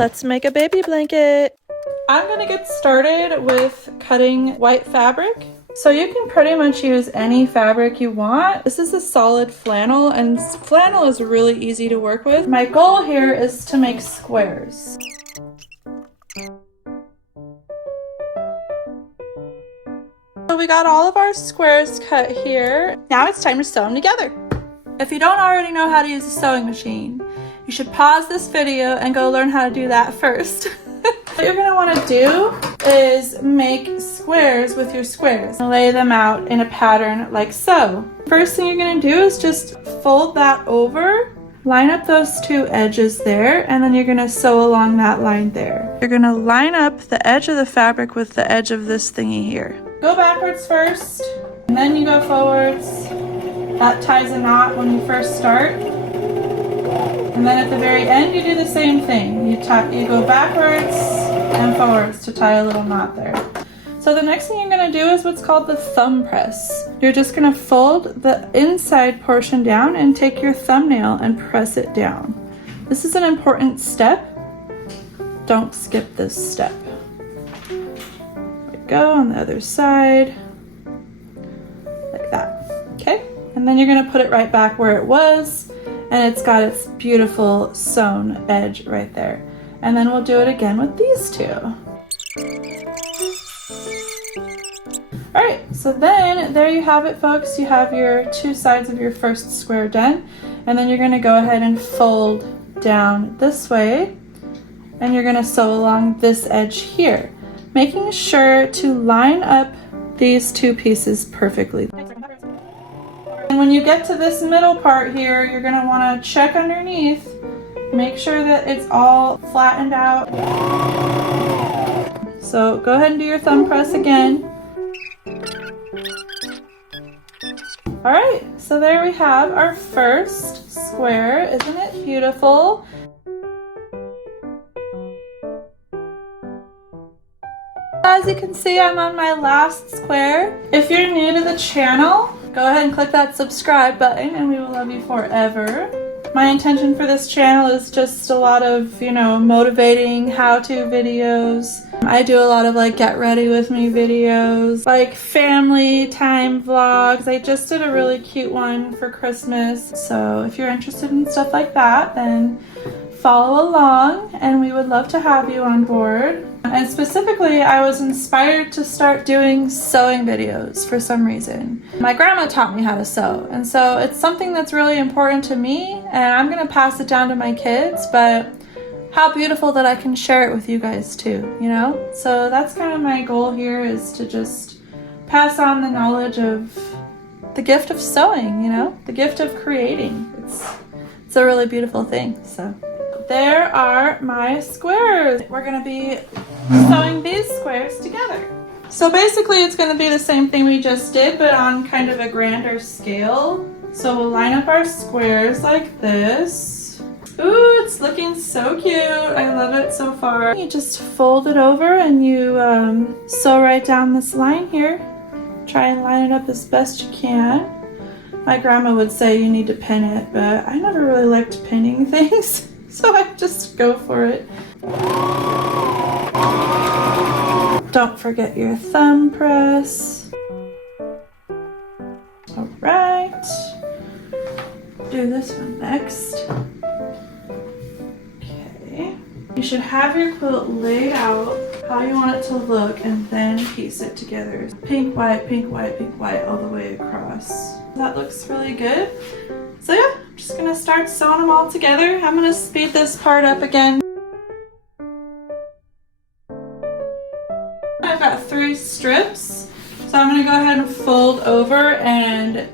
Let's make a baby blanket. I'm gonna get started with cutting white fabric. So you can pretty much use any fabric you want. This is a solid flannel, and flannel is really easy to work with. My goal here is to make squares. So we got all of our squares cut here. Now it's time to sew them together. If you don't already know how to use a sewing machine, you should pause this video and go learn how to do that first. What you're gonna wanna do is make squares with your squares. Lay them out in a pattern like so. First thing you're gonna do is just fold that over, line up those two edges there, and then you're gonna sew along that line there. You're gonna line up the edge of the fabric with the edge of this thingy here. Go backwards first, and then you go forwards. That ties a knot when you first start. And then at the very end, you do the same thing. You go backwards and forwards to tie a little knot there. So the next thing you're gonna do is what's called the thumb press. You're just gonna fold the inside portion down and take your thumbnail and press it down. This is an important step. Don't skip this step. There we go, on the other side. Like that, okay? And then you're gonna put it right back where it was, and it's got its beautiful sewn edge right there. And then we'll do it again with these two. All right, so then there you have it, folks. You have your two sides of your first square done, and then you're gonna go ahead and fold down this way, and you're gonna sew along this edge here, making sure to line up these two pieces perfectly. And when you get to this middle part here, you're gonna wanna check underneath, make sure that it's all flattened out. So go ahead and do your thumb press again. All right, so there we have our first square. Isn't it beautiful? As you can see, I'm on my last square. If you're new to the channel, go ahead and click that subscribe button and we will love you forever. My intention for this channel is just a lot of, motivating how-to videos. I do a lot of like get ready with me videos, like family time vlogs. I just did a really cute one for Christmas. So if you're interested in stuff like that, then follow along and we would love to have you on board. And specifically, I was inspired to start doing sewing videos for some reason. My grandma taught me how to sew, and so it's something that's really important to me, and I'm gonna pass it down to my kids, but how beautiful that I can share it with you guys too, So that's kind of my goal here, is to just pass on the knowledge of the gift of sewing, the gift of creating. It's a really beautiful thing, so. There are my squares. We're gonna be sewing these squares together. So basically it's gonna be the same thing we just did, but on kind of a grander scale. So we'll line up our squares like this. Ooh, it's looking so cute. I love it so far. You just fold it over and you sew right down this line here. Try and line it up as best you can. My grandma would say you need to pin it, but I never really liked pinning things. So I just go for it. Don't forget your thumb press. All right. Do this one next. Okay. You should have your quilt laid out how you want it to look and then piece it together. Pink, white, pink, white, pink, white all the way across. That looks really good. So yeah, I'm just gonna start sewing them all together. I'm gonna speed this part up again. I've got 3 strips, so I'm gonna go ahead and fold over and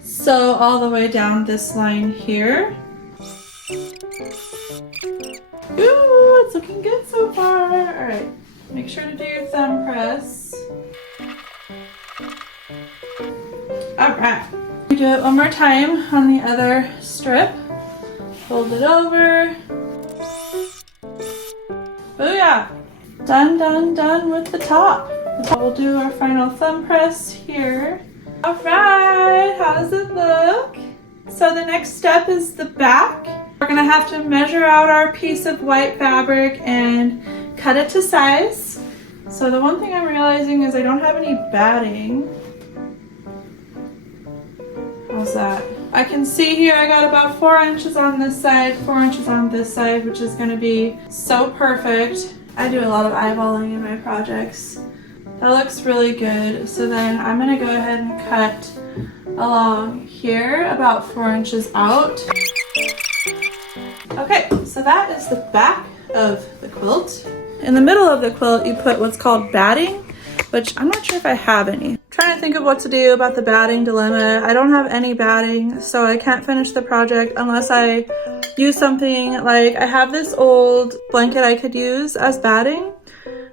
sew all the way down this line here. Ooh, it's looking good so far. All right, make sure to do your thumb press. All right. Do it one more time on the other strip. Fold it over. Booyah! Done, done, done with the top. So we'll do our final thumb press here. All right, how does it look? So the next step is the back. We're gonna have to measure out our piece of white fabric and cut it to size. So the one thing I'm realizing is I don't have any batting. How's that? I can see here I got about 4 inches on this side, 4 inches on this side, which is gonna be so perfect. I do a lot of eyeballing in my projects. That looks really good. So then I'm gonna go ahead and cut along here about 4 inches out. Okay, so that is the back of the quilt. In the middle of the quilt, you put what's called batting, which I'm not sure if I have any. I'm trying to think of what to do about the batting dilemma. I don't have any batting, so I can't finish the project unless I use something like, I have this old blanket I could use as batting,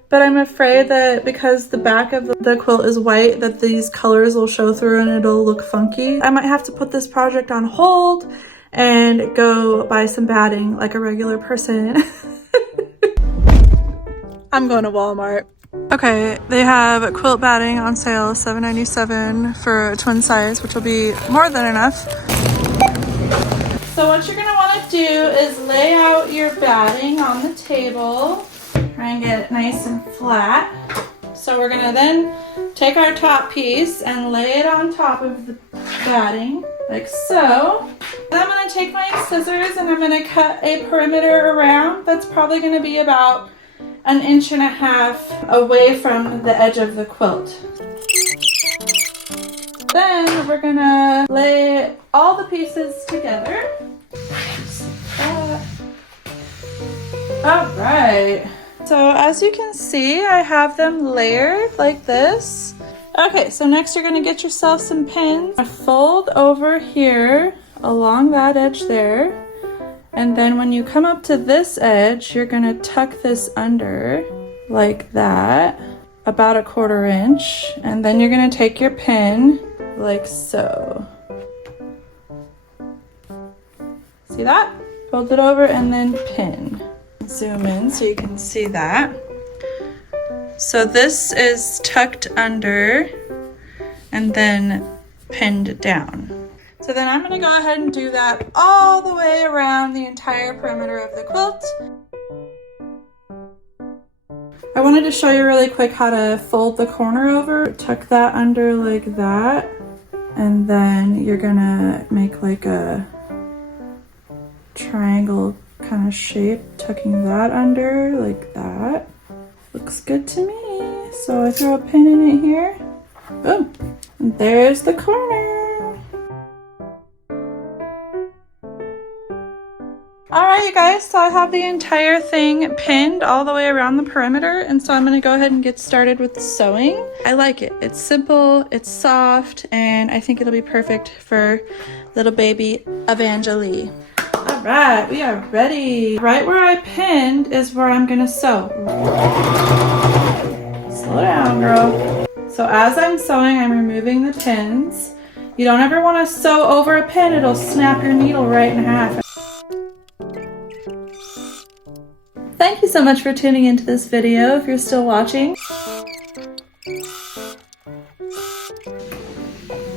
but I'm afraid that because the back of the quilt is white, that these colors will show through and it'll look funky. I might have to put this project on hold and go buy some batting like a regular person. I'm going to Walmart. Okay, they have quilt batting on sale, $7.97 for a twin size, which will be more than enough. So what you're gonna wanna do is lay out your batting on the table. Try and get it nice and flat. So we're gonna then take our top piece and lay it on top of the batting, like so. Then I'm gonna take my scissors and I'm gonna cut a perimeter around. That's probably gonna be about 1.5 inches away from the edge of the quilt. Then we're gonna lay all the pieces together. All right. So as you can see, I have them layered like this. Okay, so next you're gonna get yourself some pins. Fold over here along that edge there. And then when you come up to this edge, you're gonna tuck this under like that, about 1/4 inch. And then you're gonna take your pin like so. See that? Fold it over and then pin. Zoom in so you can see that. So this is tucked under and then pinned down. So then I'm gonna go ahead and do that all the way around the entire perimeter of the quilt. I wanted to show you really quick how to fold the corner over. Tuck that under like that, and then you're gonna make like a triangle kind of shape, tucking that under like that. Looks good to me. So I throw a pin in it here. Boom. And there's the corner. Alright you guys, so I have the entire thing pinned all the way around the perimeter, and so I'm going to go ahead and get started with the sewing. I like it. It's simple, it's soft, and I think it'll be perfect for little baby Evangeline. Alright, we are ready. Right where I pinned is where I'm going to sew. Slow down, girl. So as I'm sewing, I'm removing the pins. You don't ever want to sew over a pin, it'll snap your needle right in half. Thank you so much for tuning into this video if you're still watching.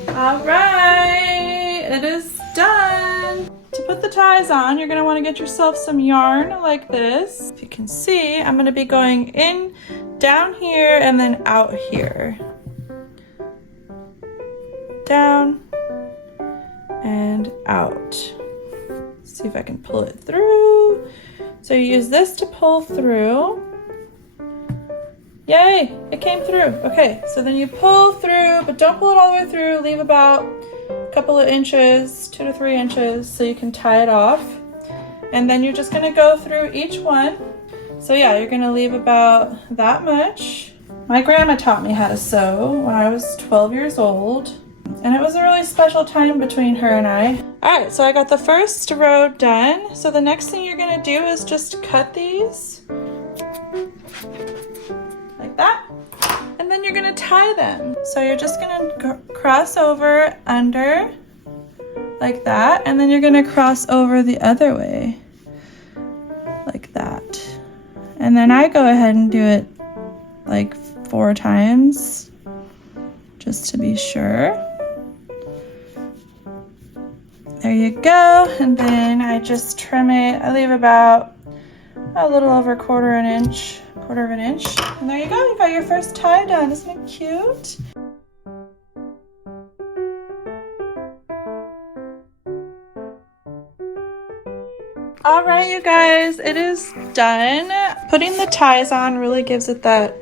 Alright, it is done. To put the ties on, you're going to want to get yourself some yarn like this. If you can see, I'm going to be going in, down here, and then out here. Down and out. See if I can pull it through. So you use this to pull through. Yay, it came through. Okay, so then you pull through, but don't pull it all the way through. Leave about a couple of inches, 2 to 3 inches, so you can tie it off. And then you're just gonna go through each one. So yeah, you're gonna leave about that much. My grandma taught me how to sew when I was 12 years old. And it was a really special time between her and I. Alright, so I got the first row done. So the next thing you're gonna do is just cut these. Like that. And then you're gonna tie them. So you're just gonna cross over under, like that. And then you're gonna cross over the other way, like that. And then I go ahead and do it like 4 times, just to be sure. There There you go. And then I just trim it. I leave about a little over quarter of an inch. And there you go. You got your first tie done. Isn't it cute? All right, you guys, it is done. Putting the ties on really gives it that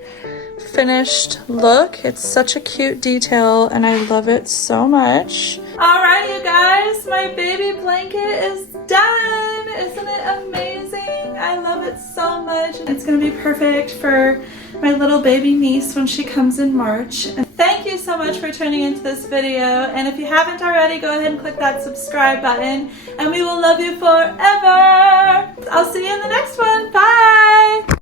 finished look. It's such a cute detail and I love it so much. All right, you guys, my baby blanket is done. Isn't it amazing? I love it so much. It's gonna be perfect for my little baby niece when she comes in March. And thank you so much for tuning into this video. And if you haven't already, go ahead and click that subscribe button and we will love you forever. I'll see you in the next one. Bye.